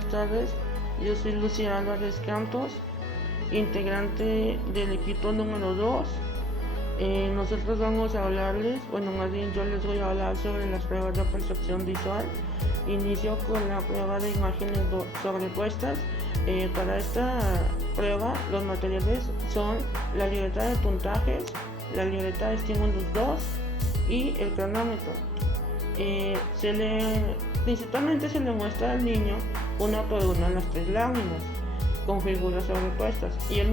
buenas tardes. Yo soy Lucía Álvarez Campos, integrante del equipo número 2. Nosotros vamos a hablarles, más bien yo les voy a hablar sobre las pruebas de percepción visual. Inicio con la prueba de imágenes sobrepuestas. Para esta prueba los materiales son la libreta de puntajes, la libreta de estímulos 2 y el cronómetro. Principalmente se le muestra al niño una por una las tres láminas con figuras sobrepuestas y el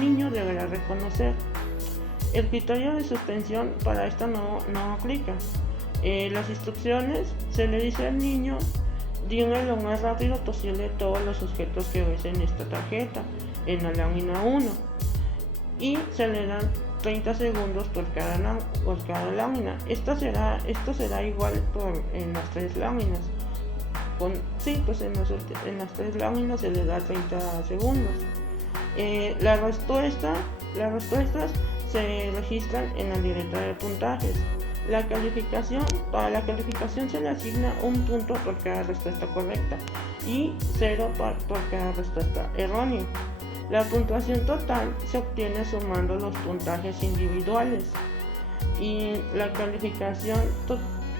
niño deberá reconocer. El criterio de suspensión para esta no aplica. Las instrucciones se le dice al niño: dime lo más rápido posible todos los objetos que ves en esta tarjeta, en la lámina 1, y se le dan 30 segundos por cada lámina. Esto será igual en las tres láminas. En las tres láminas se le da 30 segundos. Las respuestas se registran en la libreta de puntajes. Para la calificación se le asigna un punto por cada respuesta correcta y 0 por cada respuesta errónea. La puntuación total se obtiene sumando los puntajes individuales y la calificación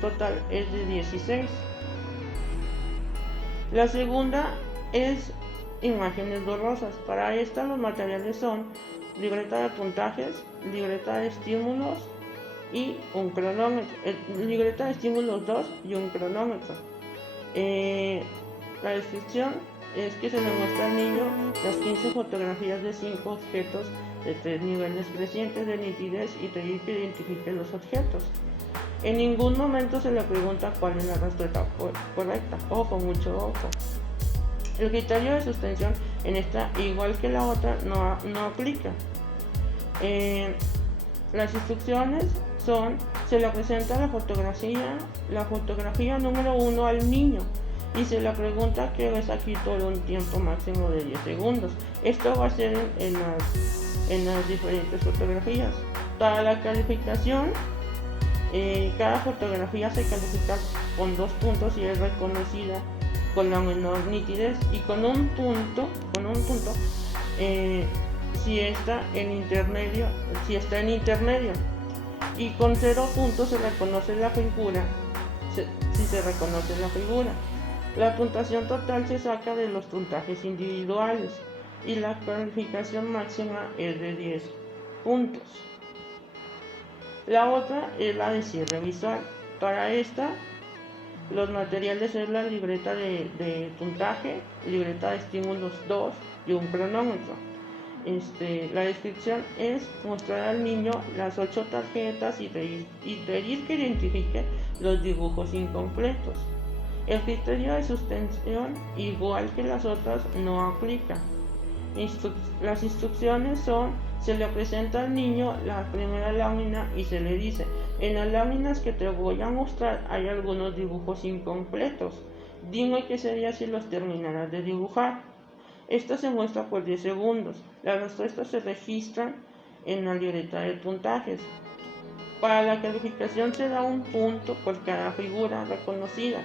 total es de 16. La segunda es imágenes borrosas. Para esta los materiales son libreta de puntajes, libreta de estímulos y un cronómetro. Libreta de estímulos 2 y un cronómetro. La descripción es que se le muestra al niño las 15 fotografías de 5 objetos de 3 niveles crecientes de nitidez y pedir que identifique los objetos. En ningún momento se le pregunta cuál es la respuesta correcta. Mucho ojo. El criterio de suspensión en esta, igual que la otra, no aplica. Las instrucciones son: se le presenta la fotografía número 1 al niño y se le pregunta qué ves aquí por un tiempo máximo de 10 segundos. Esto va a ser en las diferentes fotografías. Para la calificación, cada fotografía se califica con 2 puntos si es reconocida con la menor nitidez y con un punto si está en intermedio, y con 0 puntos se reconoce la figura si se reconoce la figura. La puntuación total se saca de los puntajes individuales y la calificación máxima es de 10 puntos. La otra es la de cierre visual. Para esta, los materiales es la libreta de puntaje, libreta de estímulos 2 y un cronómetro. La descripción es mostrar al niño las 8 tarjetas y pedir que identifique los dibujos incompletos. El criterio de suspensión, igual que las otras, no aplica. Las instrucciones son: se le presenta al niño la primera lámina y se le dice: en las láminas que te voy a mostrar hay algunos dibujos incompletos. Dime qué sería si los terminaras de dibujar. Esto se muestra por 10 segundos. Las respuestas se registran en la libreta de puntajes. Para la calificación se da un punto por cada figura reconocida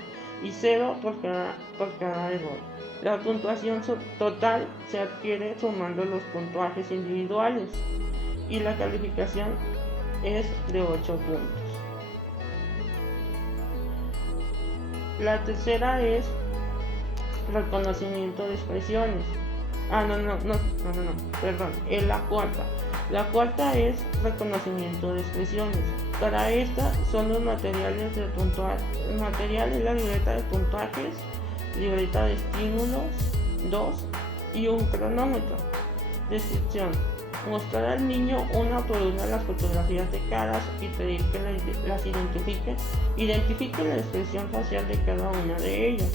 y 0 por cada error. La puntuación total se adquiere sumando los puntajes individuales y la calificación es de 8 puntos. La tercera es reconocimiento de expresiones. Es la cuarta. La cuarta es reconocimiento de expresiones. Para esta son los materiales de puntuar. El material es la libreta de puntajes, libreta de estímulos 2 y un cronómetro. Descripción: mostrar al niño una por una las fotografías de caras y pedir que las identifique la expresión facial de cada una de ellas.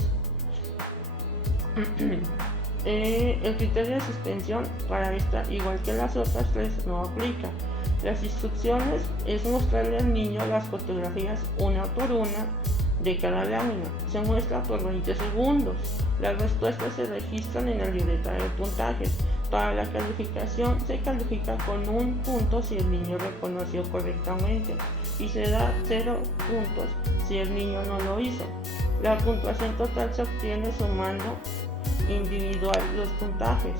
El criterio de suspensión para esta, igual que las otras tres, no aplica. Las instrucciones es mostrarle al niño las fotografías una por una de cada lámina. Se muestra por 20 segundos. Las respuestas se registran en la libreta de puntajes. Para la calificación se califica con un punto si el niño reconoció correctamente y se da 0 puntos si el niño no lo hizo. La puntuación total se obtiene sumando individual los puntajes.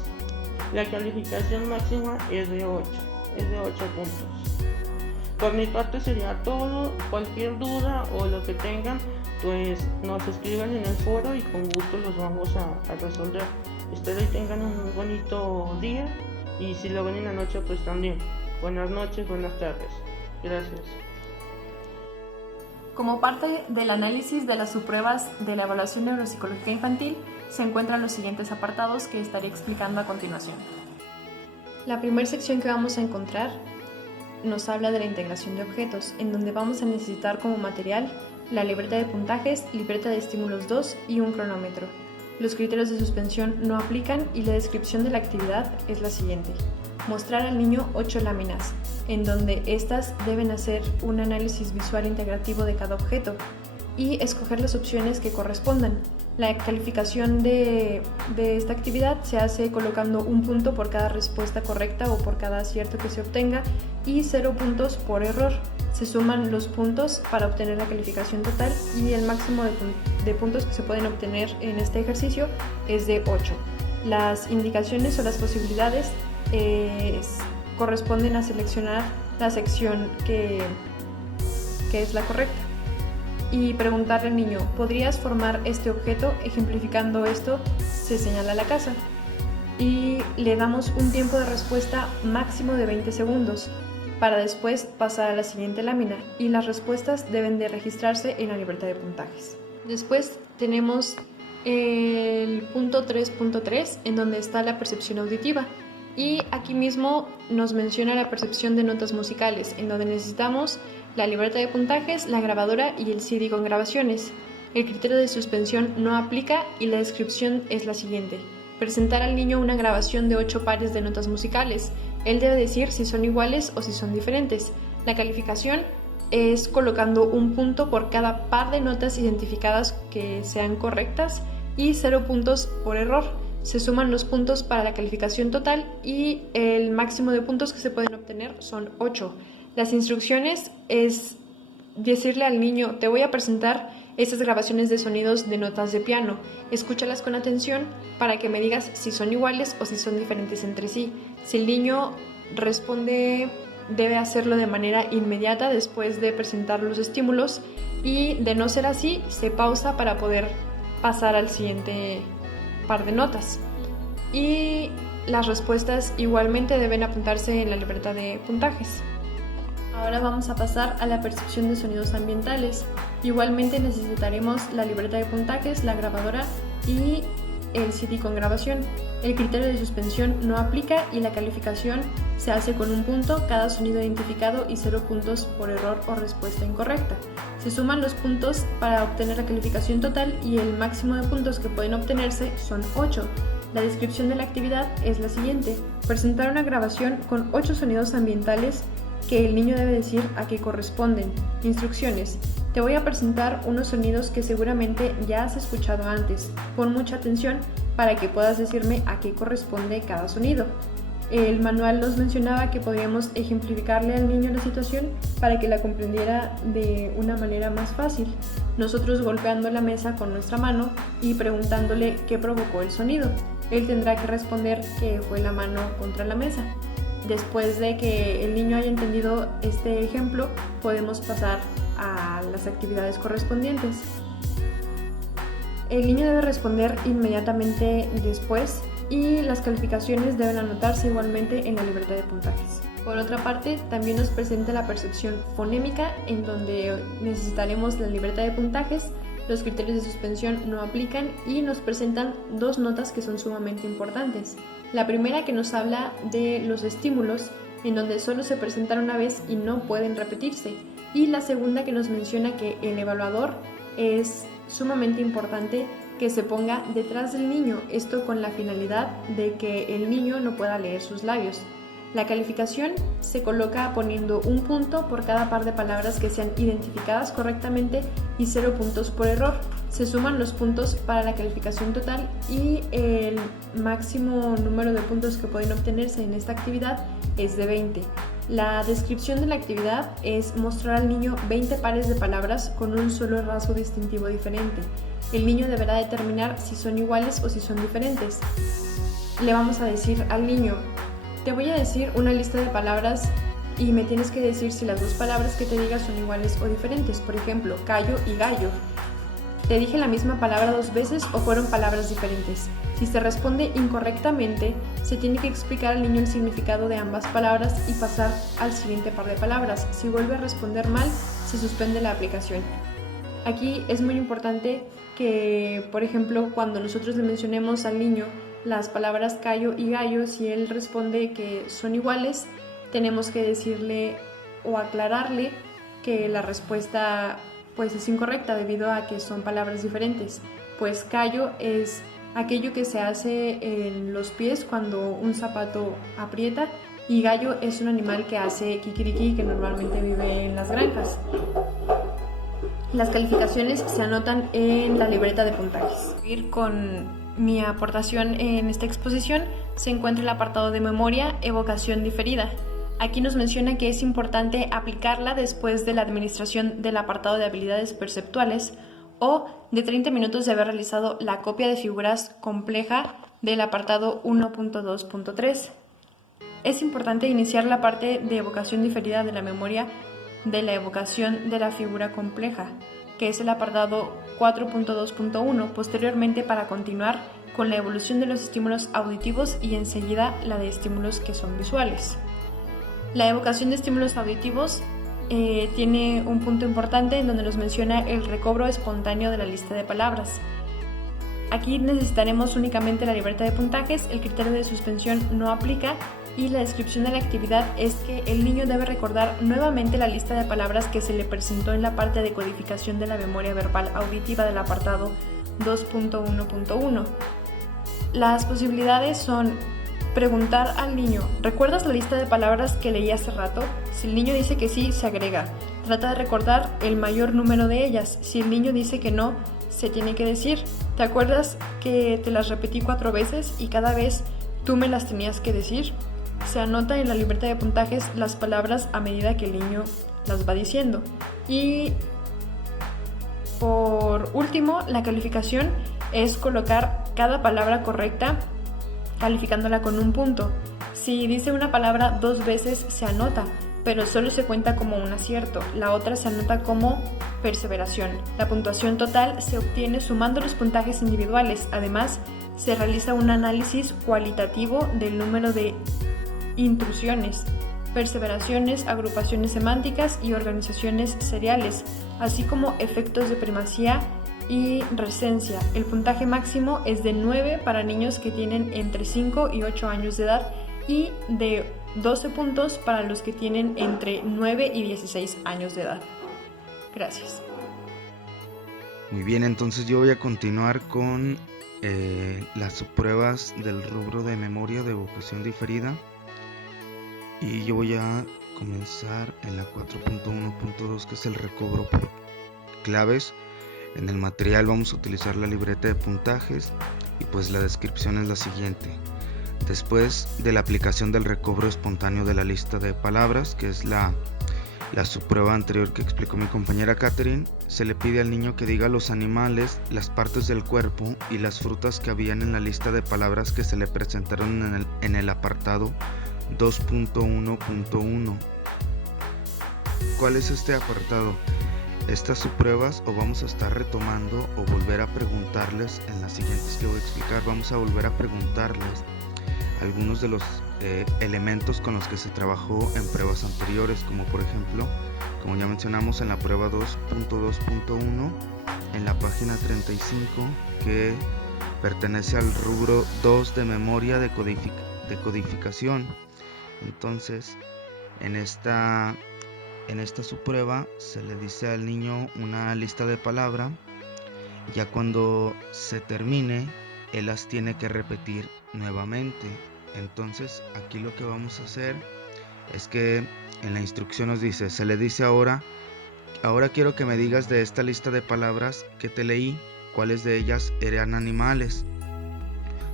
La calificación máxima es de 8 puntos. Por mi parte sería todo. Cualquier duda o lo que tengan, pues nos escriban en el foro y con gusto los vamos a resolver. Espero y tengan un bonito día, y si lo ven en la noche, pues también. Buenas noches, buenas tardes. Gracias. Como parte del análisis de las subpruebas de la evaluación de neuropsicología infantil, se encuentran los siguientes apartados que estaré explicando a continuación. La primera sección que vamos a encontrar nos habla de la integración de objetos, en donde vamos a necesitar como material la libreta de puntajes, libreta de estímulos 2 y un cronómetro. Los criterios de suspensión no aplican y la descripción de la actividad es la siguiente. Mostrar al niño 8 láminas, en donde éstas deben hacer un análisis visual integrativo de cada objeto y escoger las opciones que correspondan. La calificación de esta actividad se hace colocando un punto por cada respuesta correcta o por cada acierto que se obtenga y 0 puntos por error. Se suman los puntos para obtener la calificación total y el máximo de puntos que se pueden obtener en este ejercicio es de 8. Las indicaciones o las posibilidades corresponden a seleccionar la sección que es la correcta y preguntarle al niño: ¿podrías formar este objeto? Ejemplificando esto, se señala la casa y le damos un tiempo de respuesta máximo de 20 segundos para después pasar a la siguiente lámina, y las respuestas deben de registrarse en la libreta de puntajes. Después tenemos el punto 3.3, en donde está la percepción auditiva. Y aquí mismo nos menciona la percepción de notas musicales, en donde necesitamos la libreta de puntajes, la grabadora y el CD con grabaciones. El criterio de suspensión no aplica y la descripción es la siguiente. Presentar al niño una grabación de 8 pares de notas musicales. Él debe decir si son iguales o si son diferentes. La calificación es colocando un punto por cada par de notas identificadas que sean correctas y 0 puntos por error. Se suman los puntos para la calificación total y el máximo de puntos que se pueden obtener son 8. Las instrucciones es decirle al niño: te voy a presentar estas grabaciones de sonidos de notas de piano. Escúchalas con atención para que me digas si son iguales o si son diferentes entre sí. Si el niño responde, debe hacerlo de manera inmediata después de presentar los estímulos, y de no ser así, se pausa para poder pasar al siguiente par de notas. Y las respuestas igualmente deben apuntarse en la libreta de puntajes. Ahora vamos a pasar a la percepción de sonidos ambientales. Igualmente necesitaremos la libreta de puntajes, la grabadora y el CD con grabación. El criterio de suspensión no aplica y la calificación se hace con un punto cada sonido identificado y 0 puntos por error o respuesta incorrecta. Se suman los puntos para obtener la calificación total y el máximo de puntos que pueden obtenerse son 8. La descripción de la actividad es la siguiente: presentar una grabación con 8 sonidos ambientales que el niño debe decir a qué corresponden. Instrucciones: te voy a presentar unos sonidos que seguramente ya has escuchado antes. Pon mucha atención para que puedas decirme a qué corresponde cada sonido. El manual nos mencionaba que podríamos ejemplificarle al niño la situación para que la comprendiera de una manera más fácil. Nosotros golpeando la mesa con nuestra mano y preguntándole qué provocó el sonido. Él tendrá que responder que fue la mano contra la mesa. Después de que el niño haya entendido este ejemplo, podemos pasar a las actividades correspondientes. El niño debe responder inmediatamente después y las calificaciones deben anotarse igualmente en la libreta de puntajes. Por otra parte, también nos presenta la percepción fonémica, en donde necesitaremos la libreta de puntajes. Los criterios de suspensión no aplican y nos presentan 2 notas que son sumamente importantes. La primera, que nos habla de los estímulos, en donde solo se presentan una vez y no pueden repetirse. Y la segunda, que nos menciona que el evaluador es sumamente importante que se ponga detrás del niño, esto con la finalidad de que el niño no pueda leer sus labios. La calificación se coloca poniendo un punto por cada par de palabras que sean identificadas correctamente y 0 puntos por error. Se suman los puntos para la calificación total y el máximo número de puntos que pueden obtenerse en esta actividad es de 20. La descripción de la actividad es mostrar al niño 20 pares de palabras con un solo rasgo distintivo diferente. El niño deberá determinar si son iguales o si son diferentes. Le vamos a decir al niño: te voy a decir una lista de palabras y me tienes que decir si las dos palabras que te diga son iguales o diferentes. Por ejemplo, callo y gallo. ¿Te dije la misma palabra dos veces o fueron palabras diferentes? Si se responde incorrectamente, se tiene que explicar al niño el significado de ambas palabras y pasar al siguiente par de palabras. Si vuelve a responder mal, se suspende la aplicación. Aquí es muy importante que, por ejemplo, cuando nosotros le mencionemos al niño las palabras callo y gallo, si él responde que son iguales, tenemos que decirle o aclararle que la respuesta pues es incorrecta debido a que son palabras diferentes. Pues callo es aquello que se hace en los pies cuando un zapato aprieta, y gallo es un animal que hace kikiriki, que normalmente vive en las granjas. Las calificaciones se anotan en la libreta de puntajes. Con mi aportación en esta exposición se encuentra el apartado de memoria, evocación diferida. Aquí nos menciona que es importante aplicarla después de la administración del apartado de habilidades perceptuales o de 30 minutos de haber realizado la copia de figuras compleja del apartado 1.2.3. Es importante iniciar la parte de evocación diferida de la memoria de la evocación de la figura compleja, que es el apartado 4.2.1, posteriormente para continuar con la evolución de los estímulos auditivos y enseguida la de estímulos que son visuales. La evocación de estímulos auditivos tiene un punto importante en donde nos menciona el recobro espontáneo de la lista de palabras. Aquí necesitaremos únicamente la libreta de puntajes, el criterio de suspensión no aplica y la descripción de la actividad es que el niño debe recordar nuevamente la lista de palabras que se le presentó en la parte de codificación de la memoria verbal auditiva del apartado 2.1.1. Las posibilidades son preguntar al niño: ¿recuerdas la lista de palabras que leí hace rato? Si el niño dice que sí, se agrega. Trata de recordar el mayor número de ellas. Si el niño dice que no, se tiene que decir: ¿te acuerdas que te las repetí 4 veces y cada vez tú me las tenías que decir? Se anota en la libreta de puntajes las palabras a medida que el niño las va diciendo. Y por último, la calificación es colocar cada palabra correcta calificándola con un punto. Si dice una palabra 2 veces se anota, pero solo se cuenta como un acierto. La otra se anota como perseveración. La puntuación total se obtiene sumando los puntajes individuales. Además, se realiza un análisis cualitativo del número de intrusiones, perseveraciones, agrupaciones semánticas y organizaciones seriales, así como efectos de primacía y resencia. El puntaje máximo es de 9 para niños que tienen entre 5 y 8 años de edad y de 12 puntos para los que tienen entre 9 y 16 años de edad. Gracias. Muy bien, entonces yo voy a continuar con las pruebas del rubro de memoria de evocación diferida y yo voy a comenzar en la 4.1.2, que es el recobro por claves. En el material vamos a utilizar la libreta de puntajes y pues la descripción es la siguiente. Después de la aplicación del recobro espontáneo de la lista de palabras, que es la subprueba anterior que explicó mi compañera Catherine, se le pide al niño que diga los animales, las partes del cuerpo y las frutas que habían en la lista de palabras que se le presentaron en el apartado 2.1.1. ¿Cuál es este apartado? Estas subpruebas o vamos a estar retomando o volver a preguntarles en las siguientes que voy a explicar. Vamos a volver a preguntarles algunos de los elementos con los que se trabajó en pruebas anteriores, como por ejemplo, como ya mencionamos en la prueba 2.2.1, en la página 35, que pertenece al rubro 2 de memoria de codificación. Entonces, en esta subprueba se le dice al niño una lista de palabras. Ya cuando se termine, él las tiene que repetir nuevamente. Entonces aquí lo que vamos a hacer es que en la instrucción nos dice, se le dice ahora quiero que me digas de esta lista de palabras que te leí, cuáles de ellas eran animales.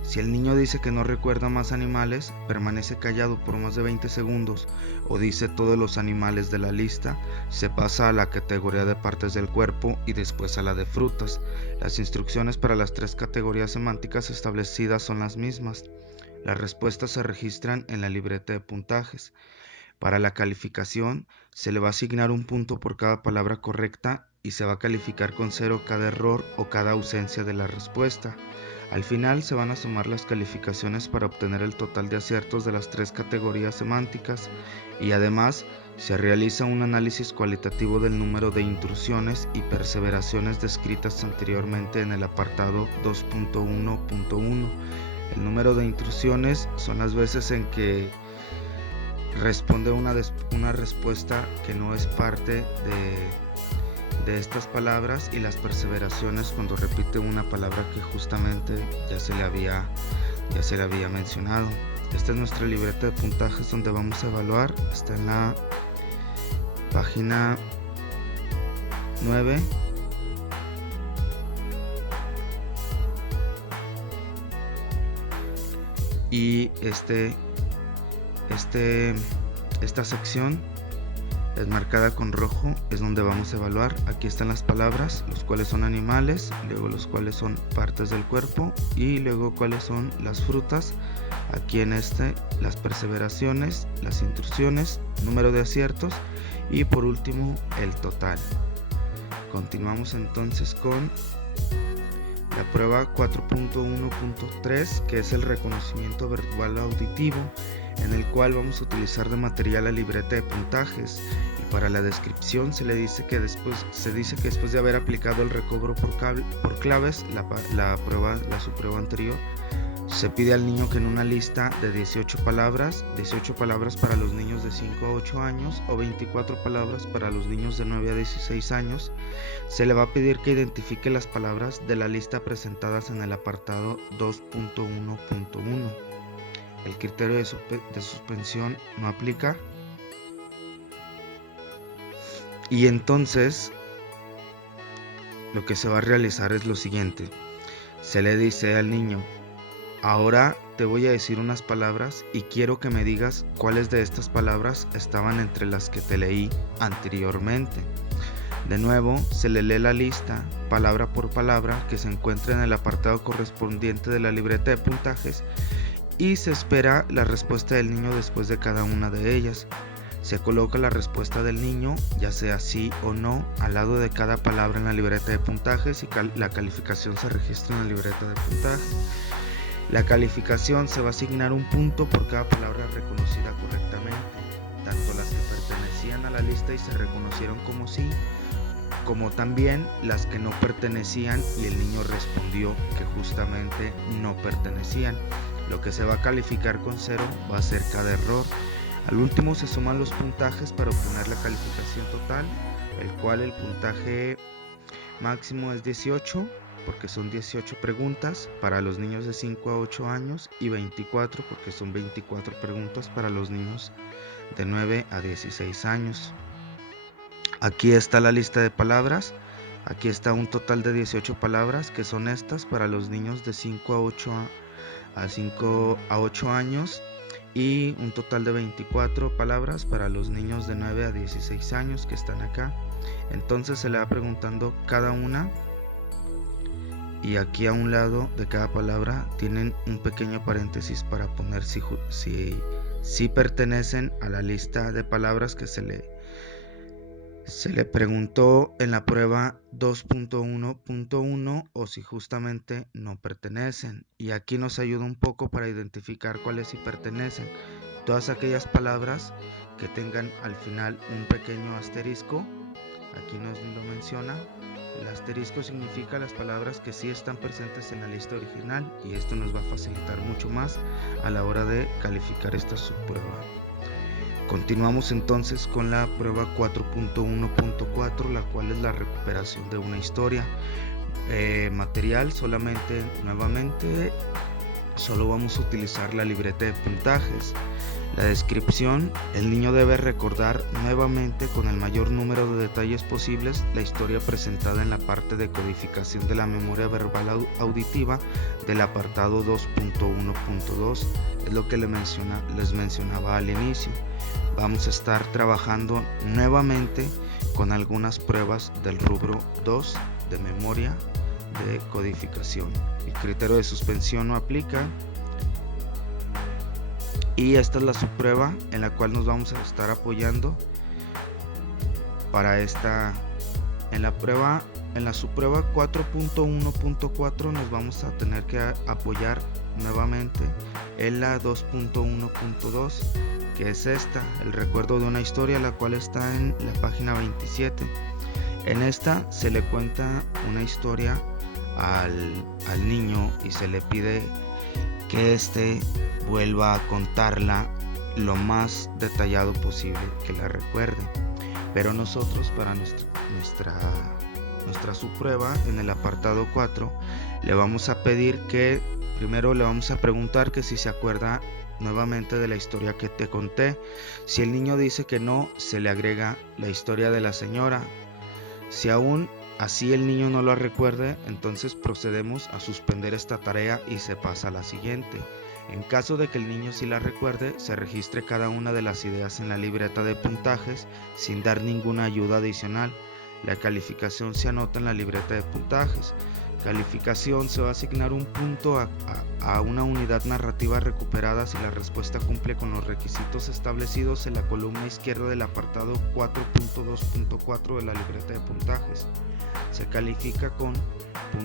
Si el niño dice que no recuerda más animales, permanece callado por más de 20 segundos o dice todos los animales de la lista, se pasa a la categoría de partes del cuerpo y después a la de frutas. Las instrucciones para las 3 categorías semánticas establecidas son las mismas. Las respuestas se registran en la libreta de puntajes. Para la calificación, se le va a asignar un punto por cada palabra correcta y se va a calificar con 0 cada error o cada ausencia de la respuesta. Al final se van a sumar las calificaciones para obtener el total de aciertos de las 3 categorías semánticas y además se realiza un análisis cualitativo del número de intrusiones y perseveraciones descritas anteriormente en el apartado 2.1.1. El número de intrusiones son las veces en que responde una respuesta que no es parte de estas palabras, y las perseveraciones cuando repite una palabra que justamente ya se le había mencionado. Esta es nuestra libreta de puntajes donde vamos a evaluar. Está en la página 9. Y esta sección es marcada con rojo, es donde vamos a evaluar. Aquí están las palabras, los cuales son animales, luego los cuales son partes del cuerpo y luego cuáles son las frutas. Aquí en las perseveraciones, las intrusiones, número de aciertos y por último el total. Continuamos entonces con la prueba 4.1.3, que es el reconocimiento verbal auditivo, en el cual vamos a utilizar de material la libreta de puntajes, y para la descripción se dice que después de haber aplicado el recobro por claves, su prueba anterior, se pide al niño que en una lista de 18 palabras para los niños de 5 a 8 años o 24 palabras para los niños de 9 a 16 años, se le va a pedir que identifique las palabras de la lista presentadas en el apartado 2.1.1. El criterio de suspensión no aplica. Y entonces lo que se va a realizar es lo siguiente. Se le dice al niño: ahora te voy a decir unas palabras y quiero que me digas cuáles de estas palabras estaban entre las que te leí anteriormente. De nuevo, se le lee la lista, palabra por palabra, que se encuentra en el apartado correspondiente de la libreta de puntajes, y se espera la respuesta del niño después de cada una de ellas. Se coloca la respuesta del niño, ya sea sí o no, al lado de cada palabra en la libreta de puntajes, y la calificación se registra en la libreta de puntajes. La calificación se va a asignar un punto por cada palabra reconocida correctamente, tanto las que pertenecían a la lista y se reconocieron como sí, como también las que no pertenecían y el niño respondió que justamente no pertenecían. Lo que se va a calificar con 0 va a ser cada error. Al último se suman los puntajes para obtener la calificación total, el cual el puntaje máximo es 18, porque son 18 preguntas para los niños de 5 a 8 años y 24 porque son 24 preguntas para los niños de 9 a 16 años. Aquí está la lista de palabras. Aquí está un total de 18 palabras, que son estas para los niños de 5 a 8 años, y un total de 24 palabras para los niños de 9 a 16 años que están acá. Entonces se le va preguntando cada una, y aquí a un lado de cada palabra tienen un pequeño paréntesis para poner si pertenecen a la lista de palabras que se le preguntó en la prueba 2.1.1 o si justamente no pertenecen. Y aquí nos ayuda un poco para identificar cuáles sí pertenecen. Todas aquellas palabras que tengan al final un pequeño asterisco, aquí nos lo menciona. El asterisco significa las palabras que sí están presentes en la lista original, y esto nos va a facilitar mucho más a la hora de calificar esta subprueba. Continuamos entonces con la prueba 4.1.4, la cual es la recuperación de una historia. Material nuevamente, solo vamos a utilizar la libreta de puntajes. La descripción: el niño debe recordar nuevamente con el mayor número de detalles posibles la historia presentada en la parte de codificación de la memoria verbal auditiva del apartado 2.1.2. Es lo que les mencionaba al inicio. Vamos a estar trabajando nuevamente con algunas pruebas del rubro 2 de memoria de codificación. El criterio de suspensión no aplica. Y esta es la subprueba en la cual nos vamos a estar apoyando para esta. En la subprueba 4.1.4 nos vamos a tener que apoyar nuevamente en la 2.1.2, que es esta, el recuerdo de una historia, la cual está en la página 27. En esta se le cuenta una historia al niño y se le pide que éste vuelva a contarla lo más detallado posible, que la recuerde. Pero nosotros, para nuestra subprueba, en el apartado 4, le vamos a pedir que primero le vamos a preguntar que si se acuerda nuevamente de la historia que te conté. Si el niño dice que no, se le agrega la historia de la señora. Si aún así el niño no lo recuerde, entonces procedemos a suspender esta tarea y se pasa a la siguiente. En caso de que el niño sí la recuerde, se registre cada una de las ideas en la libreta de puntajes sin dar ninguna ayuda adicional. La calificación se anota en la libreta de puntajes. Calificación: se va a asignar un punto a una unidad narrativa recuperada si la respuesta cumple con los requisitos establecidos en la columna izquierda del apartado 4.2.4 de la libreta de puntajes. Se califica con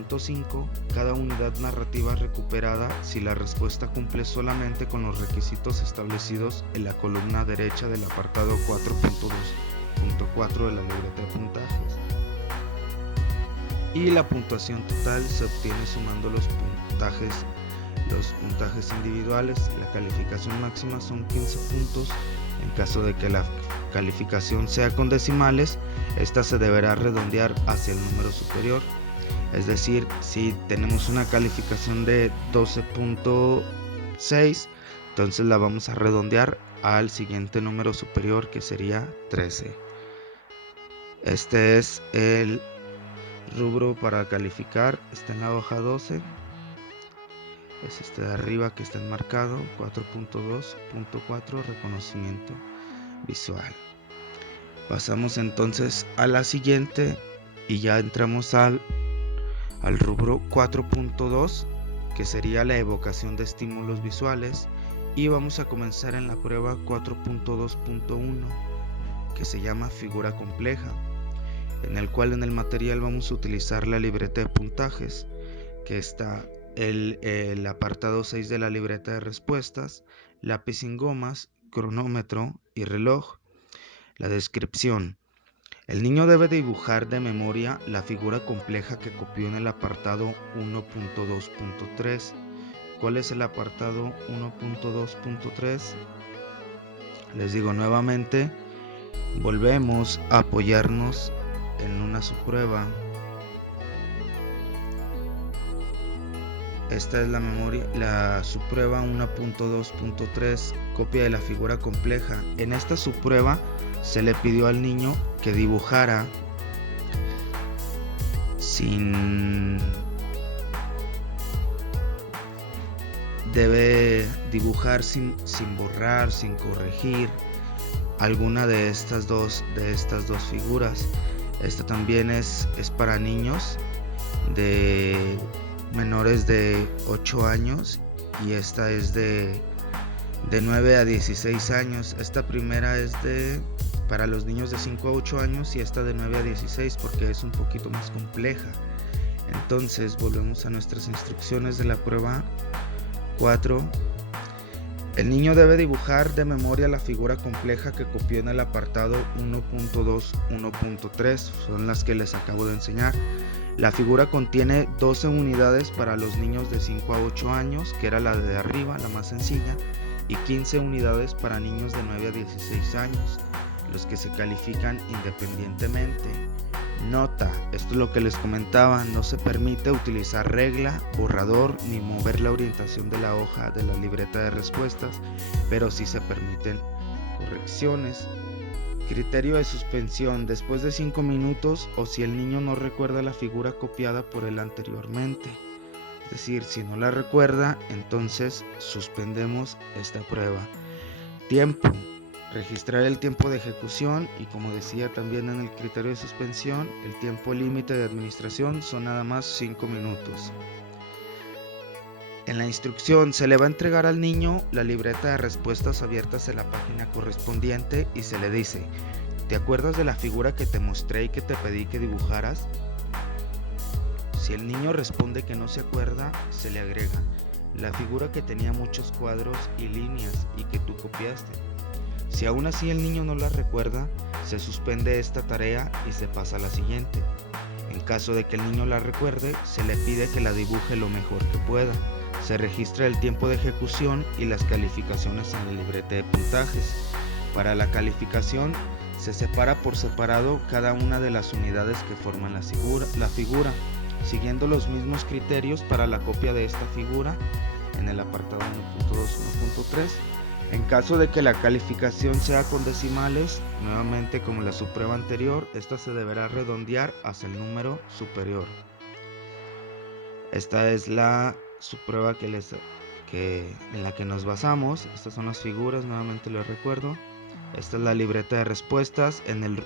.5 cada unidad narrativa recuperada si la respuesta cumple solamente con los requisitos establecidos en la columna derecha del apartado 4.2.4 de la libreta de puntajes. Y la puntuación total se obtiene sumando los puntajes individuales. La calificación máxima son 15 puntos. En caso de que la calificación sea con decimales, esta se deberá redondear hacia el número superior. Es decir, si tenemos una calificación de 12.6, entonces la vamos a redondear al siguiente número superior, que sería 13. Este es el rubro para calificar, está en la hoja 12. Es este de arriba que está enmarcado, 4.2.4, reconocimiento visual. Pasamos entonces a la siguiente y ya entramos al rubro 4.2, que sería la evocación de estímulos visuales, y vamos a comenzar en la prueba 4.2.1, que se llama figura compleja, en el cual en el material vamos a utilizar la libreta de puntajes, que está el apartado 6 de la libreta de respuestas, lápiz sin gomas, cronómetro y reloj. La descripción: el niño debe dibujar de memoria la figura compleja que copió en el apartado 1.2.3. ¿Cuál es el apartado 1.2.3? Les digo nuevamente, volvemos a apoyarnos en una subprueba. Esta es la subprueba 1.2.3, copia de la figura compleja. En esta subprueba se le pidió al niño que dibujara debe dibujar sin borrar, sin corregir alguna de estas dos figuras. Esta también es para niños de menores de 8 años y esta es de 9 a 16 años. Esta primera es para los niños de 5 a 8 años y esta de 9 a 16 porque es un poquito más compleja. Entonces volvemos a nuestras instrucciones de la prueba 4. El niño debe dibujar de memoria la figura compleja que copió en el apartado 1.2.1.3, son las que les acabo de enseñar. La figura contiene 12 unidades para los niños de 5 a 8 años, que era la de arriba, la más sencilla, y 15 unidades para niños de 9 a 16 años, los que se califican independientemente. Nota, esto es lo que les comentaba, no se permite utilizar regla, borrador ni mover la orientación de la hoja de la libreta de respuestas, pero sí se permiten correcciones. Criterio de suspensión: después de 5 minutos o si el niño no recuerda la figura copiada por él anteriormente. Es decir, si no la recuerda, entonces suspendemos esta prueba. Tiempo: registrar el tiempo de ejecución y, como decía también en el criterio de suspensión, el tiempo límite de administración son nada más 5 minutos. En la instrucción se le va a entregar al niño la libreta de respuestas abiertas en la página correspondiente y se le dice: ¿te acuerdas de la figura que te mostré y que te pedí que dibujaras? Si el niño responde que no se acuerda, se le agrega la figura que tenía muchos cuadros y líneas y que tú copiaste. Si aún así el niño no la recuerda, se suspende esta tarea y se pasa a la siguiente. En caso de que el niño la recuerde, se le pide que la dibuje lo mejor que pueda. Se registra el tiempo de ejecución y las calificaciones en la libreta de puntajes. Para la calificación, se separa por separado cada una de las unidades que forman la figura, siguiendo los mismos criterios para la copia de esta figura en el apartado 1.2, 1.3. En caso de que la calificación sea con decimales, nuevamente como la subprueba anterior, esta se deberá redondear hacia el número superior. Esta es la subprueba en la que nos basamos. Estas son las figuras, nuevamente les recuerdo. Esta es la libreta de respuestas. En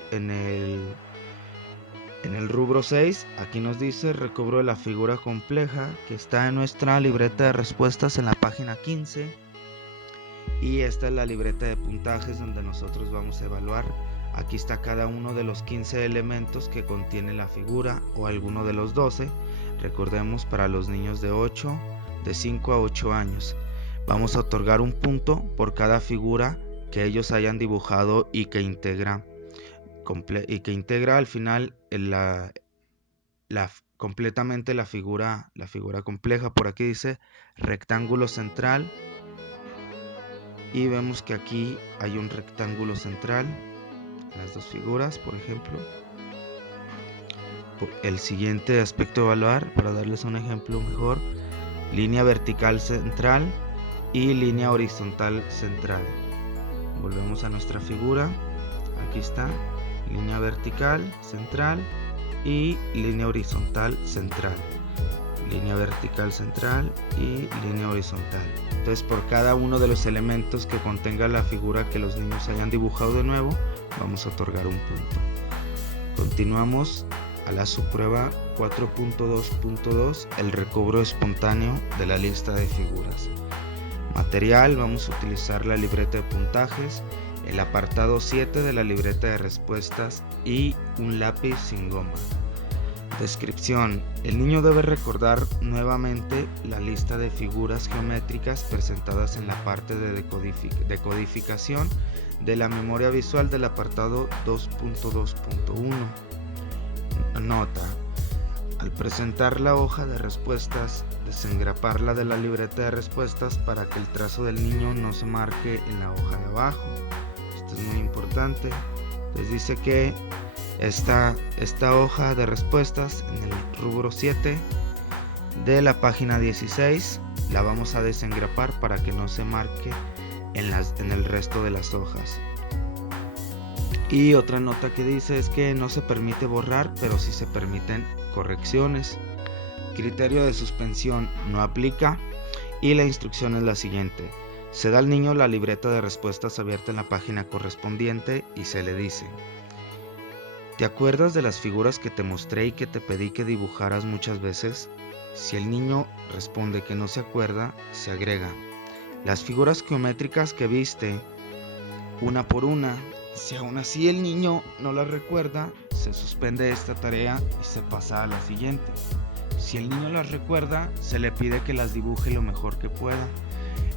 el rubro 6, aquí nos dice recobro de la figura compleja, que está en nuestra libreta de respuestas en la página 15. Y esta es la libreta de puntajes donde nosotros vamos a evaluar. Aquí está cada uno de los 15 elementos que contiene la figura o alguno de los 12. Recordemos, para los niños de 5 a 8 años. Vamos a otorgar un punto por cada figura que ellos hayan dibujado y que integra al final completamente la figura compleja. Por aquí dice rectángulo central y vemos que aquí hay un rectángulo central, las dos figuras, por ejemplo. El siguiente aspecto a evaluar, para darles un ejemplo mejor: línea vertical central y línea horizontal central. Volvemos a nuestra figura, aquí está, línea vertical central y línea horizontal central, línea vertical central y línea horizontal. Entonces, por cada uno de los elementos que contenga la figura que los niños hayan dibujado de nuevo, vamos a otorgar un punto. Continuamos a la subprueba 4.2.2, el recobro espontáneo de la lista de figuras. Material: vamos a utilizar la libreta de puntajes, el apartado 7 de la libreta de respuestas y un lápiz sin goma. Descripción: el niño debe recordar nuevamente la lista de figuras geométricas presentadas en la parte de decodificación de la memoria visual del apartado 2.2.1. Nota: al presentar la hoja de respuestas, desengraparla de la libreta de respuestas para que el trazo del niño no se marque en la hoja de abajo. Esto es muy importante. Les dice que esta hoja de respuestas en el rubro 7 de la página 16 la vamos a desengrapar para que no se marque en el resto de las hojas. Y otra nota que dice es que no se permite borrar, pero sí se permiten correcciones. Criterio de suspensión: no aplica. Y la instrucción es la siguiente: se da al niño la libreta de respuestas abierta en la página correspondiente y se le dice: ¿te acuerdas de las figuras que te mostré y que te pedí que dibujaras muchas veces? Si el niño responde que no se acuerda, se agrega las figuras geométricas que viste una por una. Si aún así el niño no las recuerda, se suspende esta tarea y se pasa a la siguiente. Si el niño las recuerda, se le pide que las dibuje lo mejor que pueda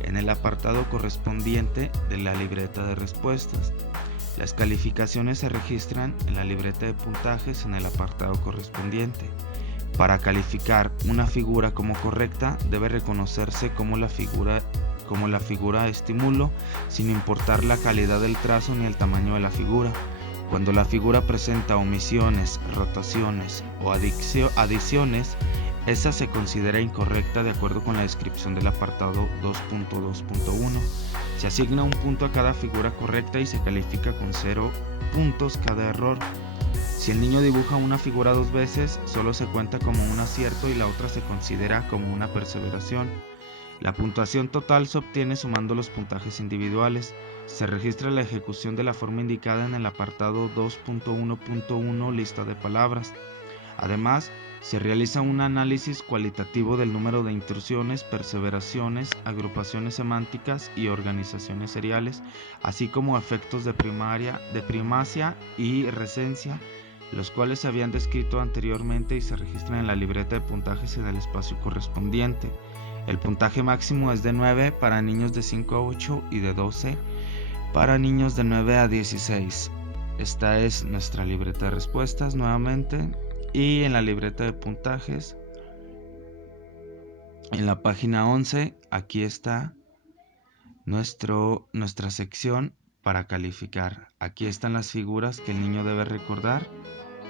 en el apartado correspondiente de la libreta de respuestas. Las calificaciones se registran en la libreta de puntajes en el apartado correspondiente. Para calificar una figura como correcta, debe reconocerse como la figura estímulo, sin importar la calidad del trazo ni el tamaño de la figura. Cuando la figura presenta omisiones, rotaciones o adiciones, esa se considera incorrecta de acuerdo con la descripción del apartado 2.2.1. Se asigna un punto a cada figura correcta y se califica con 0 puntos cada error. Si el niño dibuja una figura 2 veces, solo se cuenta como un acierto y la otra se considera como una perseveración. La puntuación total se obtiene sumando los puntajes individuales. Se registra la ejecución de la forma indicada en el apartado 2.1.1 lista de palabras. Además, se realiza un análisis cualitativo del número de intrusiones, perseveraciones, agrupaciones semánticas y organizaciones seriales, así como efectos de primacia y recencia, los cuales se habían descrito anteriormente y se registran en la libreta de puntajes en el espacio correspondiente. El puntaje máximo es de 9 para niños de 5 a 8 y de 12 para niños de 9 a 16. Esta es nuestra libreta de respuestas nuevamente. Y en la libreta de puntajes, en la página 11, aquí está nuestra sección para calificar. Aquí están las figuras que el niño debe recordar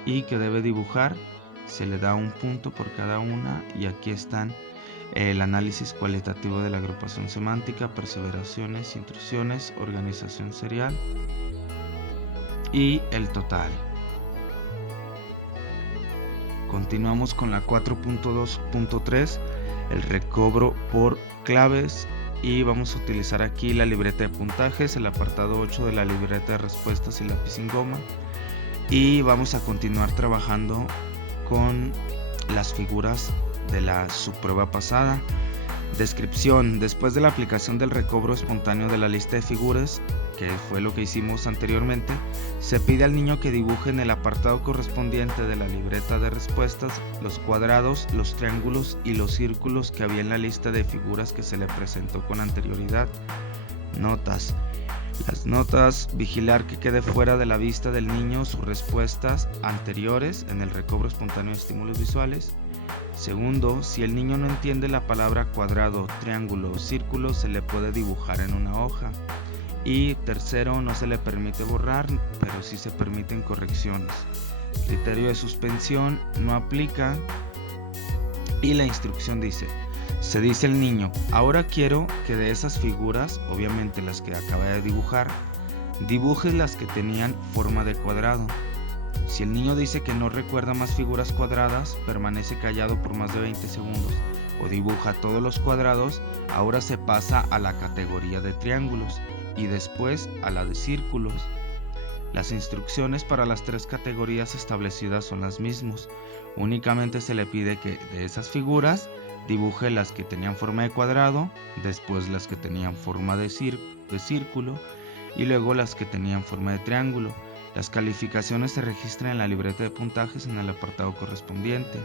y que debe dibujar. Se le da un punto por cada una y aquí están el análisis cualitativo de la agrupación semántica, perseveraciones, intrusiones, organización serial y el total. Continuamos con la 4.2.3, el recobro por claves, y vamos a utilizar aquí la libreta de puntajes, el apartado 8 de la libreta de respuestas y lápiz sin goma, y vamos a continuar trabajando con las figuras de la subprueba pasada. Descripción: después de la aplicación del recobro espontáneo de la lista de figuras, que fue lo que hicimos anteriormente, se pide al niño que dibuje en el apartado correspondiente de la libreta de respuestas los cuadrados, los triángulos y los círculos que había en la lista de figuras que se le presentó con anterioridad. Notas: las notas, vigilar que quede fuera de la vista del niño sus respuestas anteriores en el recobro espontáneo de estímulos visuales. Segundo, si el niño no entiende la palabra cuadrado, triángulo o círculo, se le puede dibujar en una hoja. Y tercero, no se le permite borrar, pero sí se permiten correcciones. Criterio de suspensión no aplica. Y la instrucción dice: se dice al niño, ahora quiero que de esas figuras, obviamente las que acaba de dibujar, dibujes las que tenían forma de cuadrado. Si el niño dice que no recuerda más figuras cuadradas, permanece callado por más de 20 segundos o dibuja todos los cuadrados. Ahora se pasa a la categoría de triángulos y después a la de círculos. Las instrucciones para las tres categorías establecidas son las mismas. Únicamente se le pide que de esas figuras dibuje las que tenían forma de cuadrado, después las que tenían forma de círculo y luego las que tenían forma de triángulo. Las calificaciones se registran en la libreta de puntajes en el apartado correspondiente.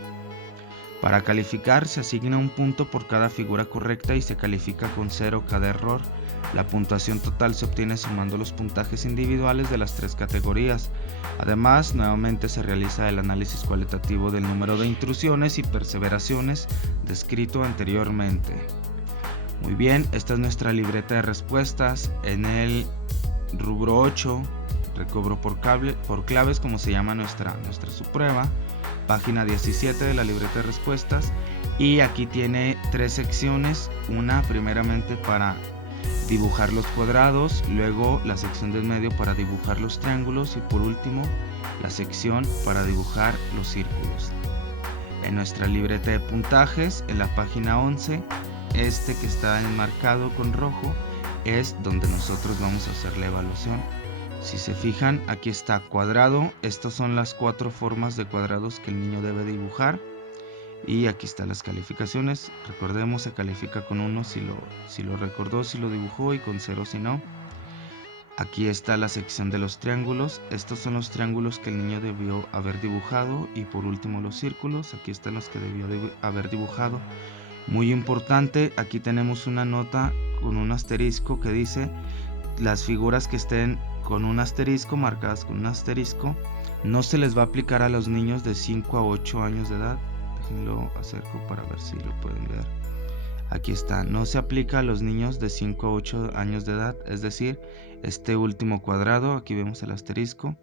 Para calificar se asigna un punto por cada figura correcta y se califica con 0 cada error. La puntuación total se obtiene sumando los puntajes individuales de las tres categorías. Además, nuevamente se realiza el análisis cualitativo del número de intrusiones y perseveraciones descrito anteriormente. Muy bien, esta es nuestra libreta de respuestas. En el rubro 8, recobro por claves, como se llama nuestra subprueba, página 17 de la libreta de respuestas, y aquí tiene tres secciones. Una primeramente para dibujar los cuadrados, luego la sección del medio para dibujar los triángulos y por último la sección para dibujar los círculos. En nuestra libreta de puntajes, en la página 11, este que está enmarcado con rojo es donde nosotros vamos a hacer la evaluación. Si se fijan, aquí está cuadrado. Estas son las 4 formas de cuadrados que el niño debe dibujar. Y aquí están las calificaciones. Recordemos, se califica con 1 si lo recordó, si lo dibujó, y con 0 si no. Aquí está la sección de los triángulos. Estos son los triángulos que el niño debió haber dibujado. Y por último los círculos. Aquí están los que debió haber dibujado. Muy importante, aquí tenemos una nota con un asterisco que dice: las figuras que estén con un asterisco, marcadas con un asterisco, no se les va a aplicar a los niños de 5 a 8 años de edad. Déjenlo acerco para ver si lo pueden ver. Aquí está, no se aplica a los niños de 5 a 8 años de edad, es decir, este último cuadrado, aquí vemos el asterisco,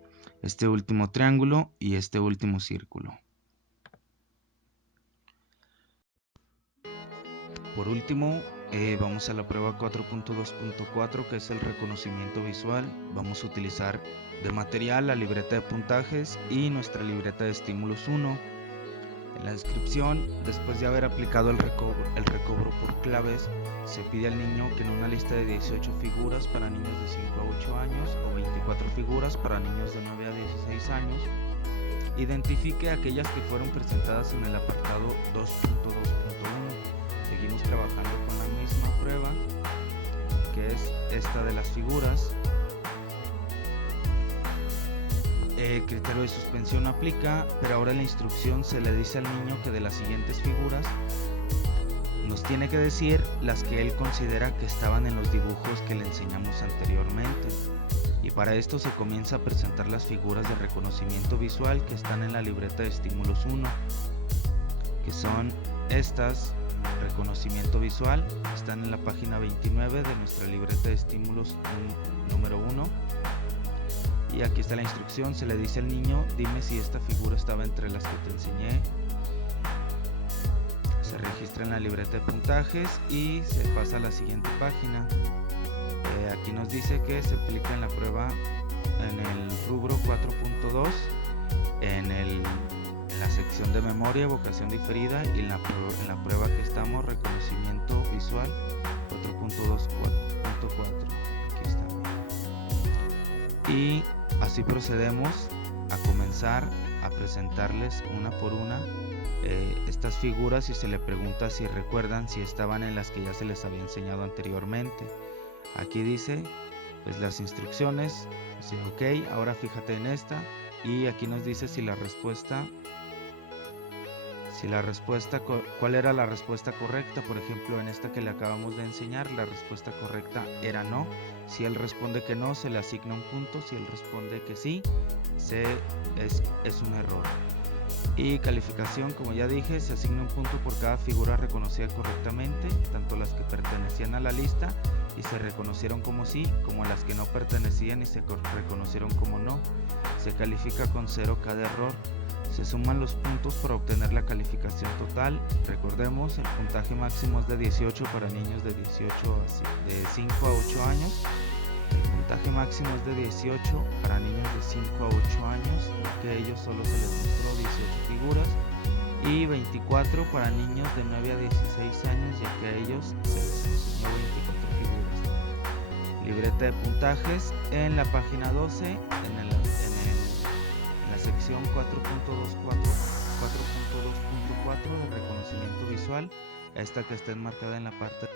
este último triángulo y este último círculo. Por último, vamos a la prueba 4.2.4, que es el reconocimiento visual. Vamos a utilizar de material la libreta de puntajes y nuestra libreta de estímulos 1. En la descripción, después de haber aplicado el recobro por claves, se pide al niño que en una lista de 18 figuras para niños de 5 a 8 años o 24 figuras para niños de 9 a 16 años, identifique aquellas que fueron presentadas en el apartado 2.2.1. Seguimos trabajando con la misma prueba, que es esta de las figuras. El criterio de suspensión no aplica, pero ahora en la instrucción se le dice al niño que de las siguientes figuras nos tiene que decir las que él considera que estaban en los dibujos que le enseñamos anteriormente. Y para esto se comienza a presentar las figuras de reconocimiento visual que están en la libreta de estímulos 1, que son estas. Reconocimiento visual, están en la página 29 de nuestra libreta de estímulos número 1. Y aquí está la instrucción, se le dice al niño, dime si esta figura estaba entre las que te enseñé. Se registra en la libreta de puntajes y se pasa a la siguiente página. Aquí nos dice que se aplica en la prueba en el rubro 4.2, en la sección de memoria, evocación diferida, y en la prueba que estamos, reconocimiento visual 4.2.4. Aquí está. Y así procedemos a comenzar a presentarles una por una estas figuras, y se le pregunta si recuerdan si estaban en las que ya se les había enseñado anteriormente. Aquí dice pues las instrucciones, dice ok, ahora fíjate en esta, y aquí nos dice si la respuesta, cuál era la respuesta correcta. Por ejemplo, en esta que le acabamos de enseñar, la respuesta correcta era no. Si él responde que no, se le asigna un punto. Si él responde que sí, es un error. Y calificación, como ya dije, se asigna un punto por cada figura reconocida correctamente, tanto las que pertenecían a la lista y se reconocieron como sí, como las que no pertenecían y se reconocieron como no. Se califica con 0 cada error. Se suman los puntos para obtener la calificación total. Recordemos, el puntaje máximo es de 18 para niños de 5 a 8 años. El puntaje máximo es de 18 para niños de 5 a 8 años, ya que a ellos solo se les mostró 18 figuras, y 24 para niños de 9 a 16 años, ya que a ellos se les enseñó 24 figuras. Libreta de puntajes en la página 12, en la sección 4.2.4 de reconocimiento visual, esta que está enmarcada en la parte